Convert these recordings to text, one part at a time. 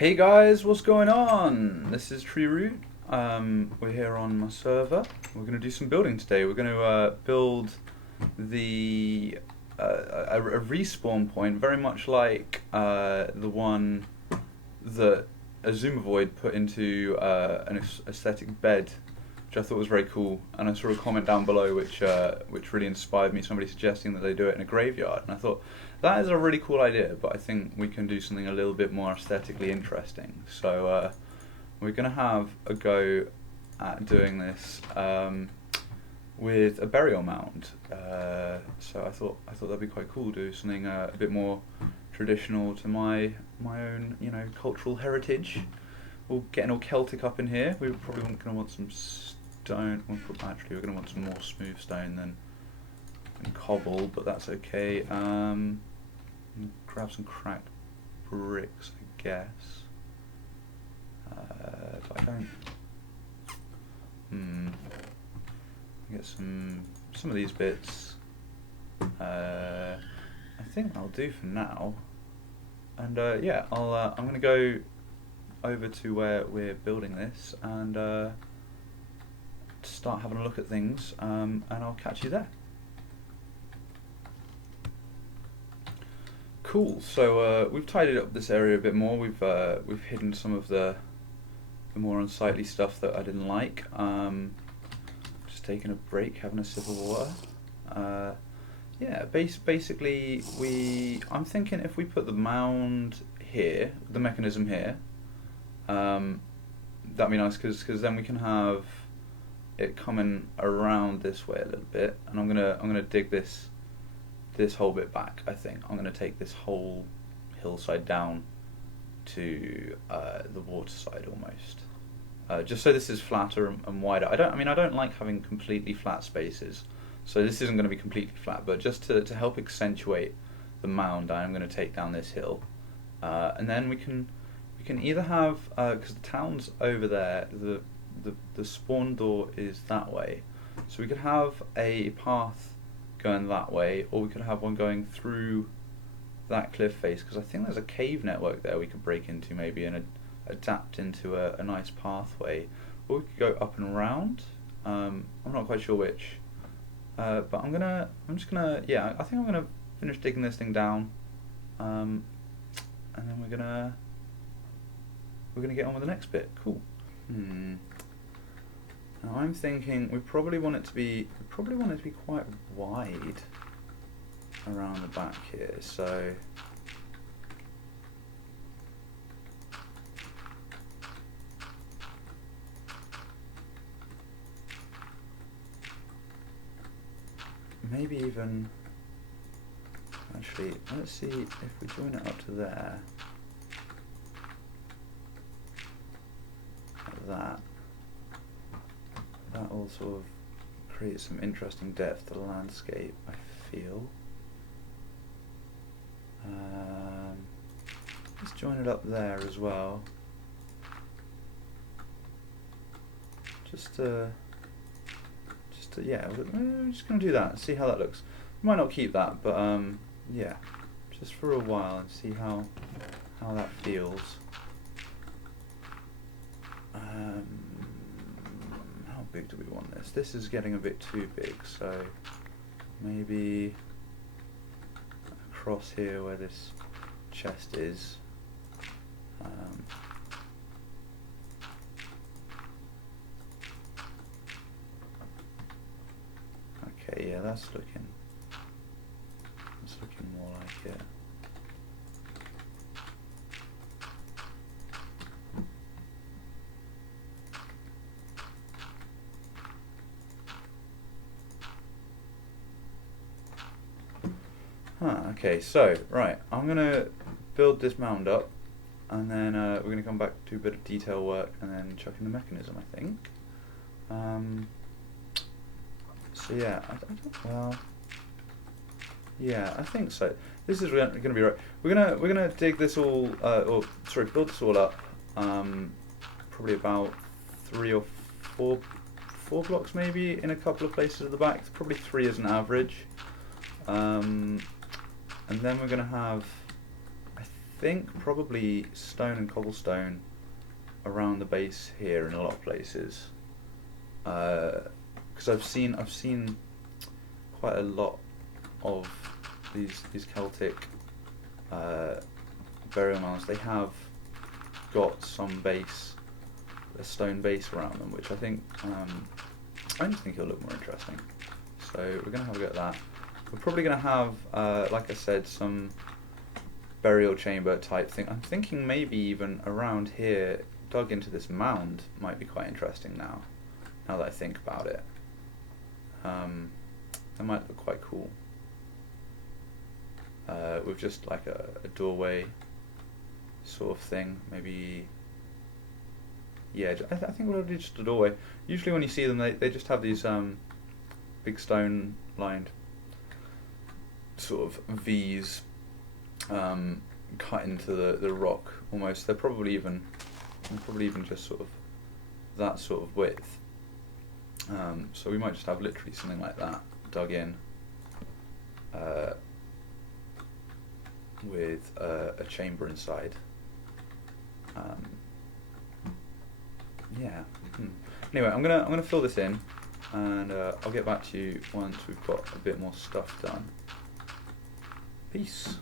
Hey guys, what's going on? This is TreeRoot. We're here on my server. We're going to do some building today. We're going to build a respawn point, very much like the one that Xisumavoid put into an aesthetic bed, which I thought was very cool. And I saw a comment down below which really inspired me. Somebody suggesting that they do it in a graveyard, and I thought that is a really cool idea. But I think we can do something a little bit more aesthetically interesting. So we're going to have a go at doing this with a burial mound. So I thought that'd be quite cool. Do something a bit more traditional to my own, cultural heritage. We're getting all Celtic up in here. We're probably going to want some stone. Actually, we're going to want some more smooth stone than cobble, but that's okay. Grab some cracked bricks, I guess. But I don't. Get some of these bits. I think I'll do for now. And yeah, I'm going to go over to where we're building this and start having a look at things, and I'll catch you there. Cool. So we've tidied up this area a bit more. We've hidden some of the more unsightly stuff that I didn't like. Just taking a break, having a sip of water. Yeah, basically I'm thinking if we put the mound here, the mechanism here, that'd be nice because then we can have it coming around this way a little bit, and I'm gonna dig this whole bit back. I think I'm gonna take this whole hillside down to the water side almost, just so this is flatter and wider. I don't like having completely flat spaces, so this isn't going to be completely flat, but just to help accentuate the mound, I'm going to take down this hill, and then we can either have, because the town's over there, the spawn door is that way, so we could have a path going that way, or we could have one going through that cliff face, because I think there's a cave network there we could break into maybe and adapt into a nice pathway, or we could go up and around. I'm not quite sure which, but I think I'm gonna finish digging this thing down, and then we're gonna get on with the next bit. Cool. Now I'm thinking we probably want it to be quite wide around the back here, so maybe even, actually, let's see if we join it up to there, like that will sort of create some interesting depth to the landscape, I feel. Let's join it up there as well. Yeah, we're just going to do that, see how that looks. We might not keep that, but yeah, just for a while and see how that feels. How big do we want this? This is getting a bit too big, so maybe across here where this chest is. Okay, yeah, that's looking more like it. Okay, so, right, I'm going to build this mound up, and then we're going to come back to a bit of detail work, and then chuck in the mechanism, I think. So yeah, yeah, I think so. This is going to be right. We're gonna dig this all, build this all up. Probably about 3 or 4 blocks maybe in a couple of places at the back. Probably 3 as an average. And then we're gonna have, I think probably stone and cobblestone around the base here in a lot of places, because I've seen quite a lot of these Celtic burial mounds. They have got some base, a stone base around them, which I think I just think it'll look more interesting. So we're gonna have a go at that. We're probably gonna have, like I said, some burial chamber type thing. I'm thinking maybe even around here, dug into this mound might be quite interesting now that I think about it. That might look quite cool. With just like a doorway sort of thing, maybe. Yeah, I think we'll do just a doorway. Usually when you see them, they just have these big stone lined sort of V's cut into the rock almost. They're probably even just sort of that sort of width. So we might just have literally something like that dug in with a chamber inside. Yeah. Anyway, I'm gonna fill this in, and I'll get back to you once we've got a bit more stuff done. Peace.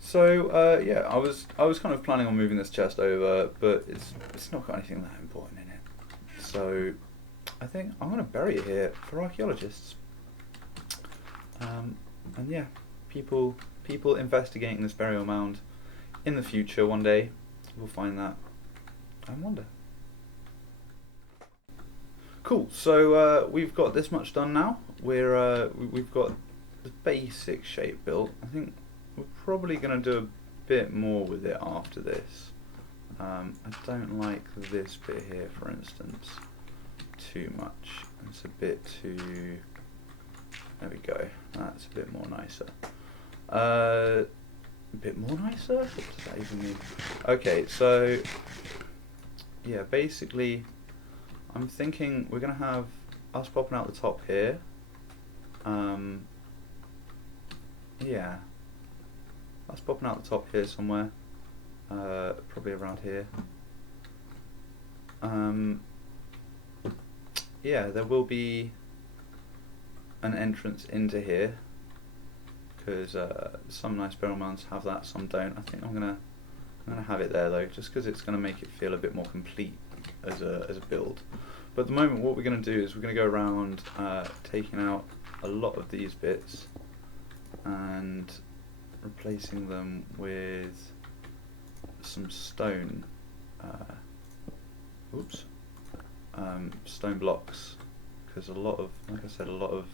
So yeah, I was kind of planning on moving this chest over, but it's not got anything that important in it. So I think I'm gonna bury it here for archaeologists. And yeah, people investigating this burial mound in the future one day will find that and wonder. Cool. So we've got this much done now. We've got the basic shape built. I think we're probably going to do a bit more with it after this. I don't like this bit here, for instance, too much. It's a bit too. There we go. That's a bit more nicer. A bit more nicer? What does that even mean? Okay, so yeah, basically, I'm thinking we're gonna have us popping out the top here. Yeah, us popping out the top here somewhere. Probably around here. Yeah, there will be an entrance into here, because some nice burial mounds have that, some don't. I think I'm gonna have it there though, just because it's gonna make it feel a bit more complete as a build. But at the moment, what we're gonna do is we're gonna go around taking out a lot of these bits and replacing them with some stone. Stone blocks, because a lot of, like I said, a lot of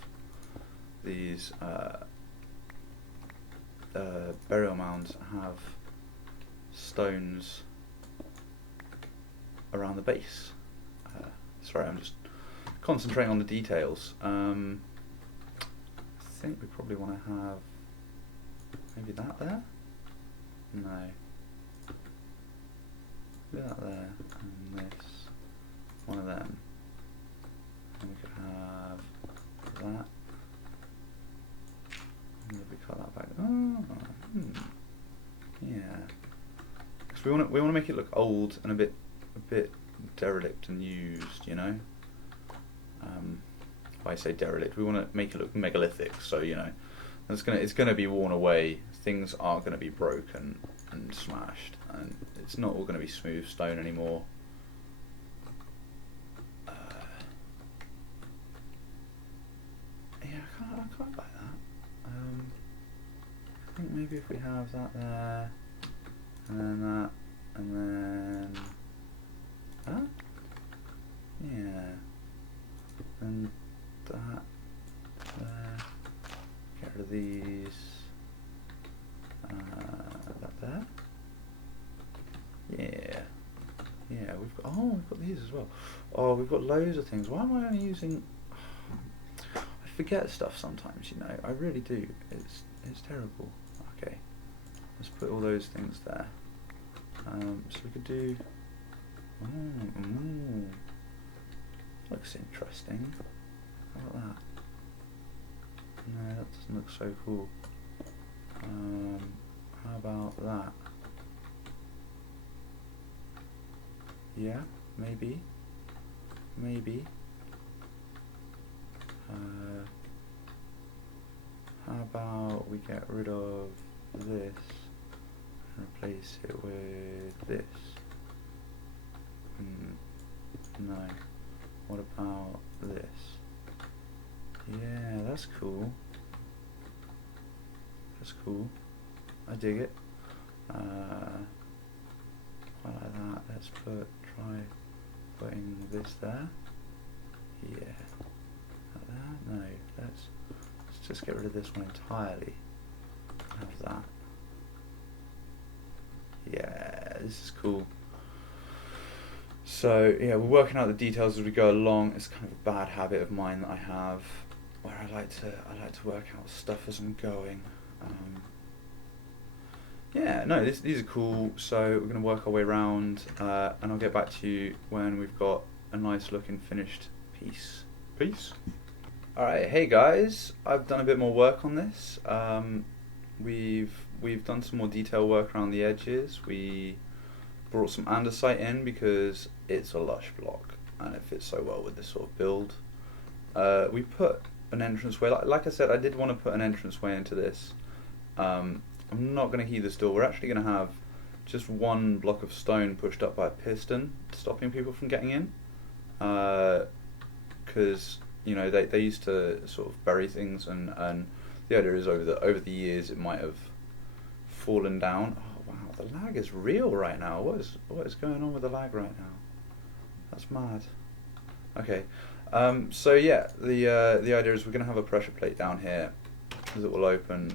these burial mounds have stones around the base. Sorry, I'm just concentrating on the details. I think we probably want to have maybe that there? No. Maybe that there, and this, one of them. And we could have that. And if we cut that back, yeah. Because we want to make it look old and a bit derelict and used, you know. If I say derelict, we want to make it look megalithic. So you know, it's gonna be worn away. Things are gonna be broken and smashed, and it's not all gonna be smooth stone anymore. Yeah, I quite like that. I think maybe if we have that there, and then that, and then that, yeah, and that there, get rid of these, that there, yeah, we've got these as well. Oh, we've got loads of things. Why am I only using, I forget stuff sometimes, you know, I really do, it's terrible. Okay, let's put all those things there. So we could do, looks interesting. How about that? No, that doesn't look so cool. that? Yeah, maybe. Maybe. How about we get rid of this and replace it with this? No. What about this? Yeah, that's cool. That's cool. I dig it. I like that. Let's try putting this there. Yeah. Like that? No. Let's just get rid of this one entirely. Have that. Yeah, this is cool. So yeah, we're working out the details as we go along. It's kind of a bad habit of mine that I have, where I like to work out stuff as I'm going. Yeah, no, these are cool. So we're going to work our way around, and I'll get back to you when we've got a nice looking finished piece. Peace. Alright, hey guys, I've done a bit more work on this. We've done some more detail work around the edges. We brought some andesite in because it's a lush block and it fits so well with this sort of build. We put an entranceway, like I said, I did want to put an entranceway into this. I'm not going to heat this door. We're actually going to have just one block of stone pushed up by a piston, stopping people from getting in. Because you know they used to sort of bury things, and the idea is over the years it might have fallen down. Oh wow, the lag is real right now. What is going on with the lag right now? That's mad. Okay, so yeah, the idea is we're going to have a pressure plate down here that will open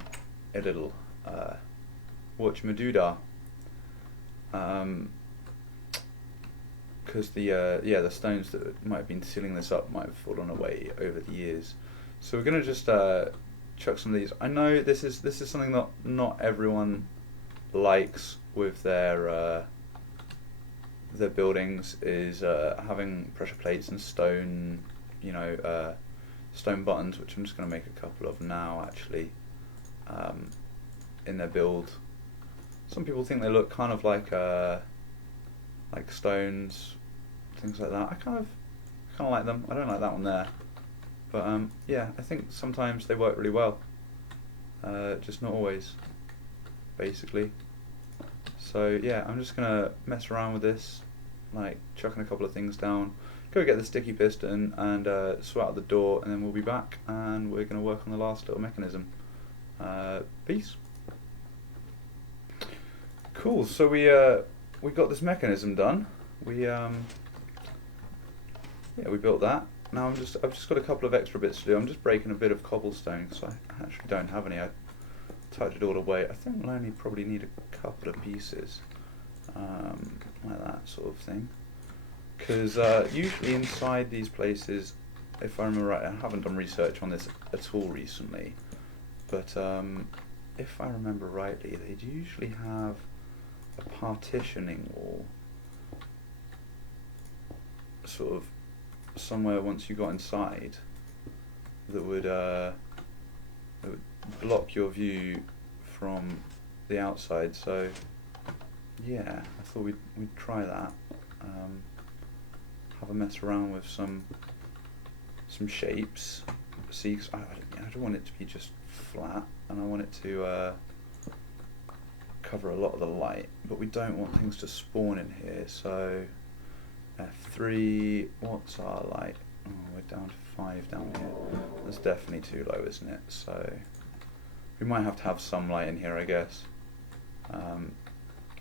a little whatchamadoodah. Because the stones that might have been sealing this up might have fallen away over the years. So we're going to just chuck some of these. I know this is something that not everyone likes with their buildings, is having pressure plates and stone, stone buttons, which I'm just going to make a couple of now actually in their build. Some people think they look kind of like stones, things like that. I kind of like them. I don't like that one there, but yeah, I think sometimes they work really well. Just not always, basically. So yeah, I'm just gonna mess around with this, like chucking a couple of things down. Go get the sticky piston and sort out the door, and then we'll be back and we're gonna work on the last little mechanism. Peace. Cool. So we got this mechanism done. We built that. Now I've just got a couple of extra bits to do. I'm just breaking a bit of cobblestone because I actually don't have any. I tucked it all away. I think we'll only probably need a couple of pieces, like that sort of thing. Because usually inside these places, if I remember right, I haven't done research on this at all recently, but if I remember rightly, they'd usually have a partitioning wall, sort of somewhere once you got inside, that would block your view from the outside. So yeah, I thought we'd try that. Have a mess around with some shapes. See, 'cause I don't want it to be just flat, and I want it to cover a lot of the light, but we don't want things to spawn in here. So F3, what's our light? Oh, we're down to 5 down here. That's definitely too low, isn't it? So we might have to have some light in here, I guess.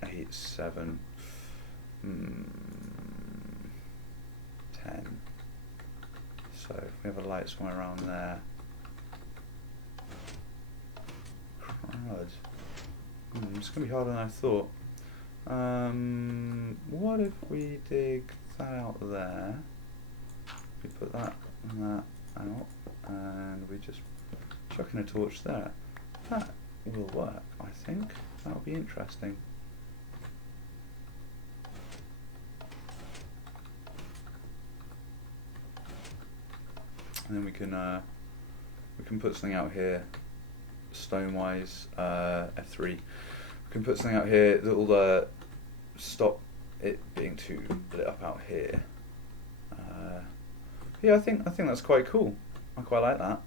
8, 7, 10. So if we have a light somewhere around there. Crud. It's going to be harder than I thought. What if we dig that out there? We put that and that out, and we just chuck in a torch there. That will work, I think. That'll be interesting. And then we can put something out here, stone-wise. F3. can put something out here that will stop it being too lit up out here. Yeah, I think that's quite cool. I quite like that.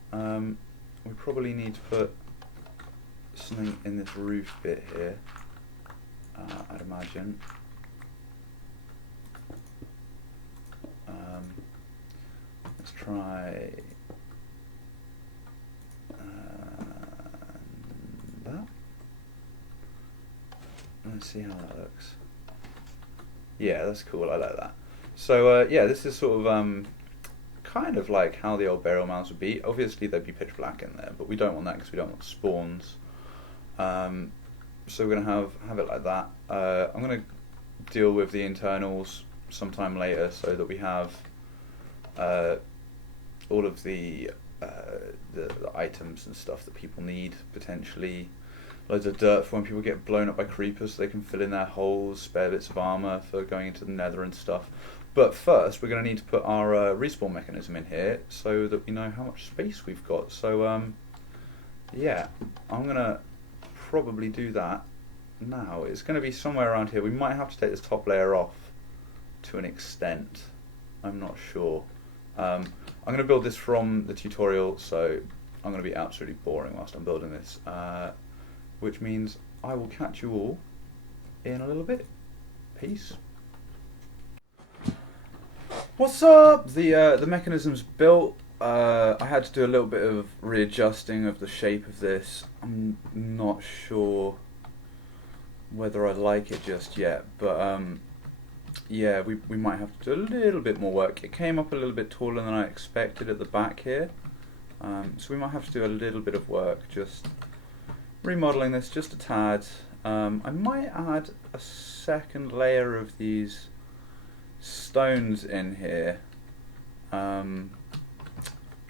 We probably need to put something in this roof bit here, I'd imagine. Let's try that. Let's see how that looks. Yeah, that's cool. I like that. So yeah, this is sort of kind of like how the old burial mounds would be. Obviously, there'd be pitch black in there, but we don't want that because we don't want spawns. So we're gonna have it like that. I'm gonna deal with the internals sometime later, so that we have all of the items and stuff that people need, potentially loads of dirt for when people get blown up by creepers, so they can fill in their holes, spare bits of armor for going into the nether and stuff. But first we're going to need to put our respawn mechanism in here so that we know how much space we've got. So yeah, I'm going to probably do that now. It's going to be somewhere around here. We might have to take this top layer off to an extent. I'm not sure. I'm going to build this from the tutorial, so I'm going to be absolutely boring whilst I'm building this, which means I will catch you all in a little bit. Peace. What's up? The mechanism's built. I had to do a little bit of readjusting of the shape of this. I'm not sure whether I like it just yet, but yeah, we might have to do a little bit more work. It came up a little bit taller than I expected at the back here, so we might have to do a little bit of work, just remodeling this just a tad. I might add a second layer of these stones in here, and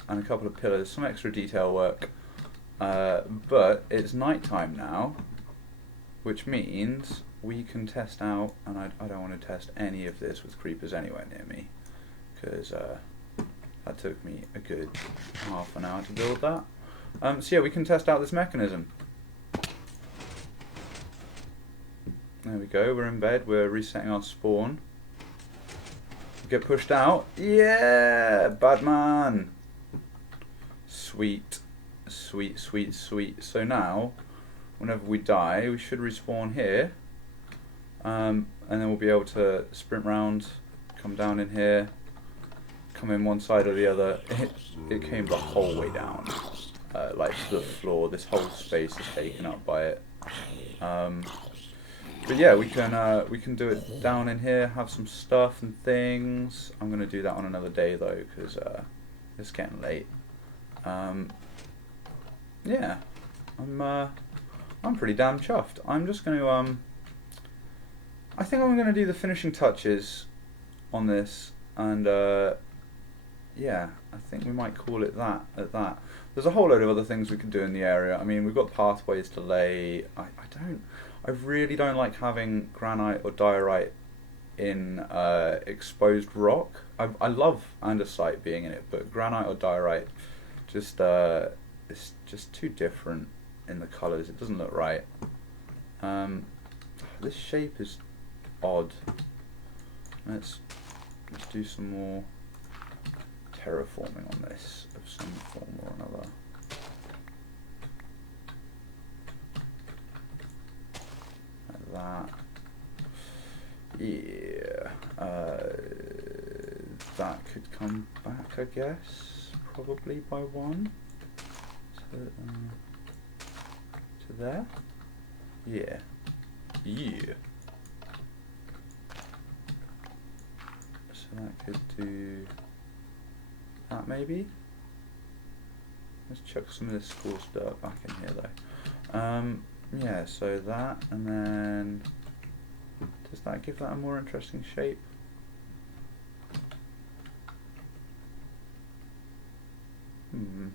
a couple of pillars, some extra detail work, but it's night time now, which means we can test out, and I don't want to test any of this with creepers anywhere near me, because that took me a good half an hour to build that. So yeah, we can test out this mechanism. There we go, we're in bed, we're resetting our spawn. Get pushed out. Yeah, Batman. Sweet, sweet, sweet, sweet. So now, whenever we die, we should respawn here, and then we'll be able to sprint round, come down in here, come in one side or the other. It came the whole way down, like to the floor. This whole space is taken up by it. But yeah, we can do it down in here, have some stuff and things. I'm gonna do that on another day though, because it's getting late. Yeah, I'm pretty damn chuffed. I'm just gonna I think I'm gonna do the finishing touches on this, and yeah, I think we might call it that at that. There's a whole load of other things we can do in the area. I mean, we've got pathways to lay. I really don't like having granite or diorite in exposed rock. I love andesite being in it, but granite or diorite just it's just too different in the colours. It doesn't look right. This shape is odd. Let's do some more terraforming on this of some form or another. That, yeah, that could come back, I guess, probably by one, to there, yeah, so that could do that maybe. Let's chuck some of this coarse dirt back in here though. Yeah, so that, and then does that give that a more interesting shape? I'm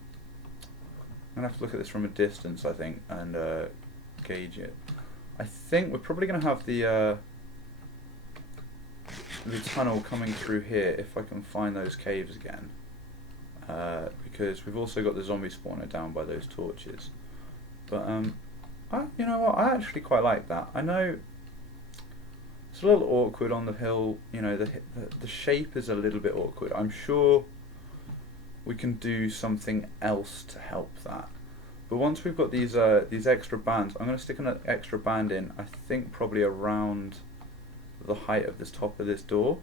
gonna have to look at this from a distance, I think, and gauge it. I think we're probably gonna have the tunnel coming through here if I can find those caves again, because we've also got the zombie spawner down by those torches. But You know what, I actually quite like that. I know it's a little awkward on the hill, you know, the shape is a little bit awkward. I'm sure we can do something else to help that. But once we've got these extra bands, I'm going to stick an extra band in, I think probably around the height of this top of this door.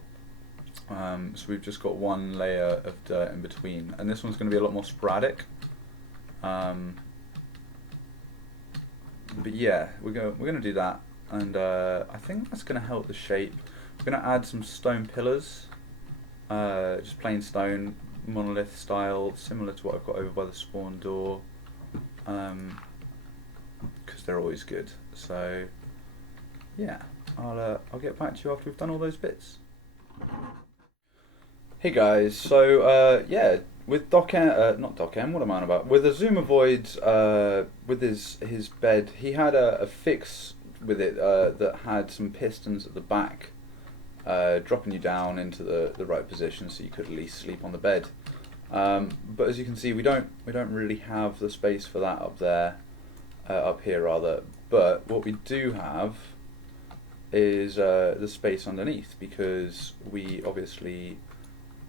So we've just got one layer of dirt in between, and this one's going to be a lot more sporadic. But yeah, we're gonna do that, and I think that's going to help the shape. We're going to add some stone pillars, just plain stone, monolith style, similar to what I've got over by the spawn door, because they're always good. So yeah, I'll get back to you after we've done all those bits. Hey guys, so yeah, with not Doc M, what am I on about? With Xisumavoid, with his bed, he had a fix with it that had some pistons at the back, dropping you down into the right position so you could at least sleep on the bed. But as you can see, we don't really have the space for that up there, up here rather. But what we do have is the space underneath, because we obviously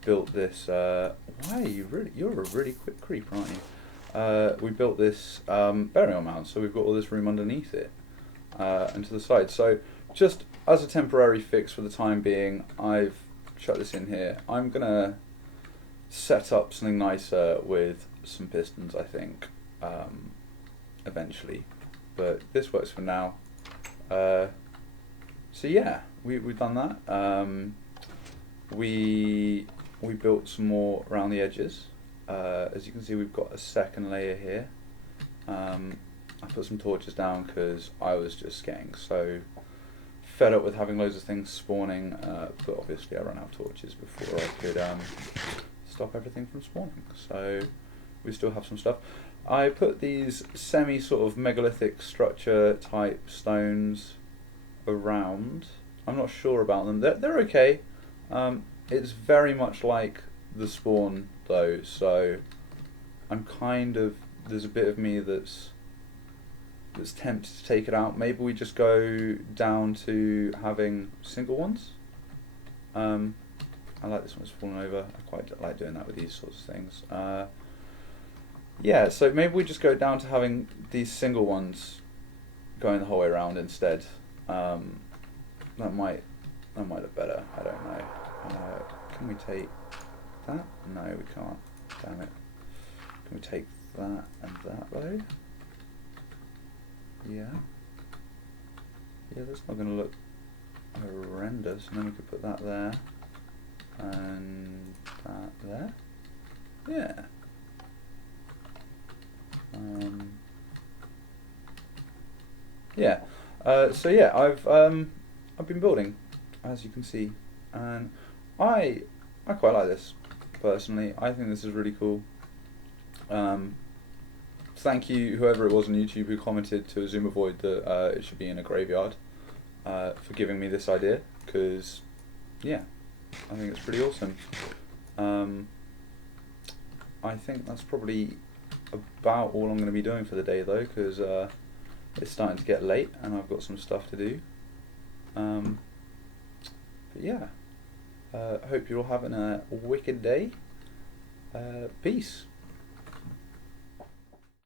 built this. Why are you you're a really quick creeper, aren't you? We built this burial mound, so we've got all this room underneath it and to the side. So just as a temporary fix for the time being, I've shut this in here. I'm gonna set up something nicer with some pistons, I think, eventually. But this works for now. So yeah, we've done that. We built some more around the edges. As you can see, we've got a second layer here. I put some torches down because I was just getting so fed up with having loads of things spawning, but obviously I ran out of torches before I could stop everything from spawning. So we still have some stuff. I put these semi sort of megalithic structure type stones around. I'm not sure about them. They're okay. It's very much like the spawn though, so I'm kind of, there's a bit of me that's tempted to take it out. Maybe we just go down to having single ones. I like this one's fallen over. I quite like doing that with these sorts of things. Yeah, so maybe we just go down to having these single ones going the whole way around instead. That might look better. I don't know. Can we take that? No, we can't. Damn it. Can we take that and that though? Yeah. Yeah, that's not going to look horrendous. And then we could put that there and that there. Yeah. Yeah. So yeah, I've been building, as you can see, and I quite like this personally. I think this is really cool. Thank you, whoever it was on YouTube who commented to Xisumavoid that it should be in a graveyard, for giving me this idea, because yeah, I think it's pretty awesome. I think that's probably about all I'm going to be doing for the day though, because it's starting to get late and I've got some stuff to do. But yeah, I hope you're all having a wicked day. Peace.